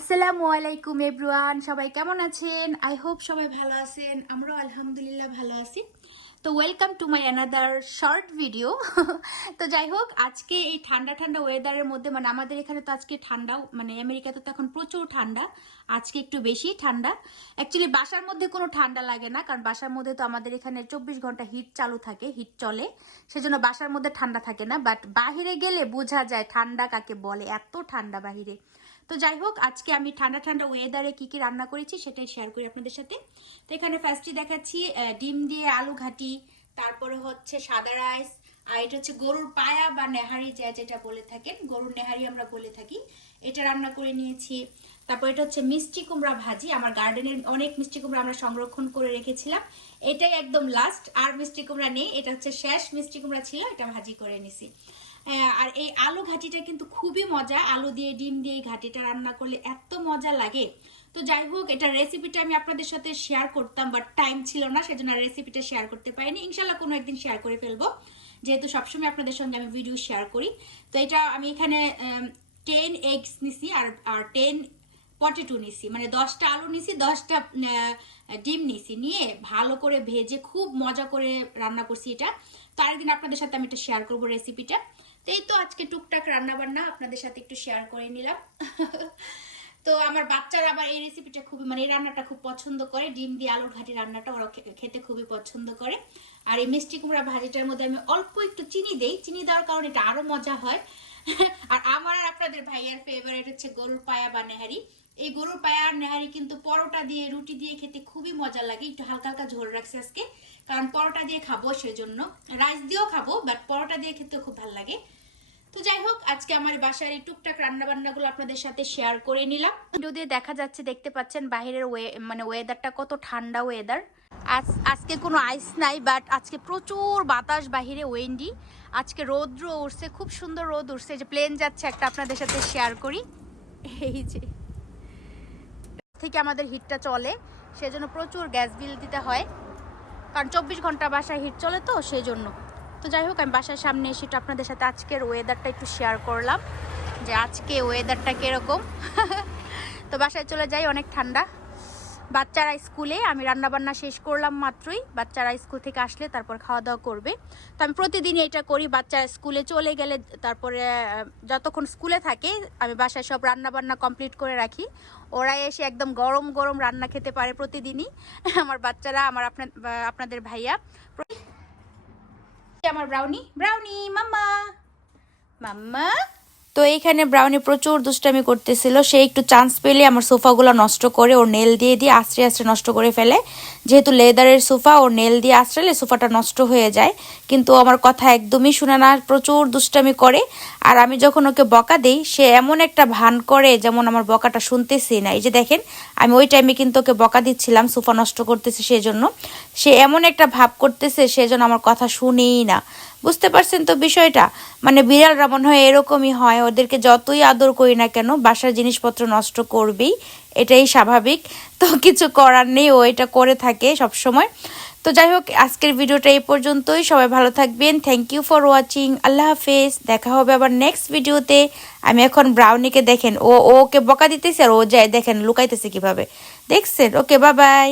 আসসালামু আলাইকুম, এভরিওয়ান। সবাই কেমন আছেন? আই হোপ সবাই ভালো আছেন। আমরাও আলহামদুলিল্লাহ ভালো আছি। তো welcome to my another short video তো যাই হোক আজকে এই ঠান্ডা ঠান্ডা ওয়েদারের মধ্যে মানে আমাদের এখানে তো আজকে ঠান্ডা মানে আমেরিকাতে তো এখন প্রচুর ঠান্ডা, আজকে একটু বেশি ঠান্ডা। অ্যাকচুয়ালি বাসার মধ্যে কোনো ঠান্ডা লাগে না, কারণ বাসার মধ্যে তো আমাদের এখানে চব্বিশ ঘণ্টা হিট চালু থাকে হিট চলে। সেজন্য বাসার মধ্যে ঠান্ডা থাকে না বাট বাহিরে গেলে বোঝা যায় ঠান্ডা কাকে বলে, এত ঠান্ডা বাহিরে। তো যাই হোক আজকে আমি ঠান্ডা ঠান্ডা ওয়েদারে কি কি রান্না করেছি সেটাই শেয়ার করি আপনাদের সাথে। তো এখানে ফার্স্টই দেখাচ্ছি ডিম দিয়ে আলু ঘাটি। তারপরে হচ্ছে সাদা রাইস, আর এটা হচ্ছে গরুর পায়া বা নেহারি যা যেটা বলে থাকেন, গরুর নেহারি আমরা বলে থাকি। এটা রান্না করে নিয়েছি। তারপর এটা হচ্ছে মিষ্টি কুমড়া ভাজি। আমার গার্ডেনের অনেক মিষ্টি কুমড়া আমরা সংরক্ষণ করে রেখেছিলাম। এটাই একদম লাস্ট আর মিষ্টি কুমড়া নেই, এটা হচ্ছে শেষ মিষ্টি কুমড়া ছিল, এটা ভাজি করে নিছি। আর এই আলু ঘাটিটা কিন্তু খুবই মজা। আলু দিয়ে, ডিম দিয়ে এই ঘাটিটা রান্না করলে এত মজা লাগে। তো যাই হোক, এটা রেসিপিটা আমি আপনাদের সাথে শেয়ার করতাম বাট টাইম ছিল না, সেজন্য রেসিপিটা শেয়ার করতে পারিনি। ইনশাল্লাহ কোনো একদিন শেয়ার করে ফেলব। যেহেতু সবসময় আপনাদের সঙ্গে আমি ভিডিও শেয়ার করি। তো এটা আমি এখানে টেন এগস নিছি আর আর টেন পটেটো নিছি। মানে দশটা আলু নিছি, দশটা ডিম নিছি। নিয়ে ভালো করে ভেজে খুব মজা করে রান্না করছি এটা। তো আরেকদিন আপনাদের সাথে আমি এটা শেয়ার করব রেসিপিটা এই তো আজকে টুকটাক রান্না বান্না আপনাদের সাথে একটু শেয়ার করে নিলাম। তো আমার বাচ্চারা আবার এই রেসিপিটা খুবই মানে এই রান্নাটা খুব পছন্দ করে। ডিম দিয়ে আলুর ঘাটি রান্নাটা ওরা খেতে খুবই পছন্দ করে। আর এই মিষ্টি কুমড়া ভাজিটার মধ্যে আমি অল্প একটু চিনি দেই। চিনি দেওয়ার কারণে এটা আরও মজা হয়। আর আমার আর আপনাদের ভাইয়ার ফেভারিট হচ্ছে গরুর পায়া বা নেহারি। এই গরুর পায়া আর নেহারি কিন্তু পরোটা দিয়ে, রুটি দিয়ে খেতে খুবই মজা লাগে। একটু হালকা হালকা ঝোল রাখছে আজকে। কারণ পরোটা দিয়ে খাব সেজন্য। রাইস দিয়েও খাব বাট পরোটা দিয়ে খেতে খুব ভালো লাগে। তো যাই হোক, আজকে আমার বাসার এই টুকটাক রান্না বান্নাগুলো আপনাদের সাথে শেয়ার করে নিলাম। যদি দেখা যাচ্ছে, দেখতে পাচ্ছেন বাইরের ওয়ে মানে ওয়েদারটা কত ঠান্ডা ওয়েদার আজ, আজকে কোনো আইস নাই বাট আজকে প্রচুর বাতাস বাহিরে ওয়েন্ডি আজকে রৌদ্র উঠছে খুব সুন্দর রোদ উঠছে যে প্লেন যাচ্ছে একটা, আপনাদের সাথে শেয়ার করি। এই যে। থেকে আমাদের হিটটা চলে, সেজন্য প্রচুর গ্যাস বিল দিতে হয়। কারণ চব্বিশ ঘণ্টা বাসায় হিট চলে তো সেই জন্য তো যাই হোক, আমি বাসার সামনে এসে একটু আপনাদের সাথে আজকের ওয়েদারটা একটু শেয়ার করলাম, যে আজকে ওয়েদারটা কীরকম। তো বাসায় চলে যাই, অনেক ঠান্ডা। বাচ্চারা স্কুলে, আমি রান্নাবান্না শেষ করলাম মাত্রই। বাচ্চারা স্কুল থেকে আসলে তারপর খাওয়া দাওয়া করবে। তো আমি প্রতিদিনই এটা করি, বাচ্চারা স্কুলে চলে গেলে তারপরে যতক্ষণ স্কুলে থাকে, আমি বাসায় সব রান্নাবান্না কমপ্লিট করে রাখি। ওরা এসে একদম গরম গরম রান্না খেতে পারে প্রতিদিনই। আমার বাচ্চারা, আমার আপনাদের ভাইয়া। আমার ব্রাউনি ব্রাউনি মাম্মা মাম্মা তো এইখানে ব্রাউনি প্রচুর দুষ্টামি করতেছিল। সে একটু চান্স পেলে আমার সোফাগুলো নষ্ট করে ওর নেল দিয়ে দিয়ে আশ্রে আশ্রে নষ্ট করে ফেলে। যেহেতু লেদারের সোফা, ওর নেল দিয়ে আশ্রালে সোফাটা নষ্ট হয়ে যায়। কিন্তু আমার কথা একদমই শুনে না, প্রচুর দুষ্টামি করে। আর আমি যখন ওকে বকা দিই, সে এমন একটা ভান করে যেমন আমার বকাটা শুনতেছি না। এই যে দেখেন, আমি ওই টাইমে কিন্তু ওকে বকা দিচ্ছিলাম, সোফা নষ্ট করতেছে সেজন্য। সে এমন একটা ভাব করতেছে সেজন্য আমার কথা শুনেই না। বুঝতে পারছেন তো বিষয়টা? মানে বিড়ালরা মনে হয় এরকমই হয়, ওদেরকে যতই আদর করি না কেন বাসার জিনিসপত্র নষ্ট করবেই, এটাই স্বাভাবিক। তো কিছু করার নেই, ও এটা করে থাকে সব সময় তো যাই হোক, আজকের ভিডিওটা এই পর্যন্তই। সবাই ভালো থাকবেন। থ্যাংক ইউ ফর ওয়াচিং আল্লাহ হাফেজ। দেখা হবে আবার নেক্সট ভিডিওতে। আমি এখন ব্রাউনিকে দেখেন, ও, ওকে বকা দিতেছে আর ও যায় দেখেন, লুকাইতেছে কীভাবে। দেখছেন? Okay bye bye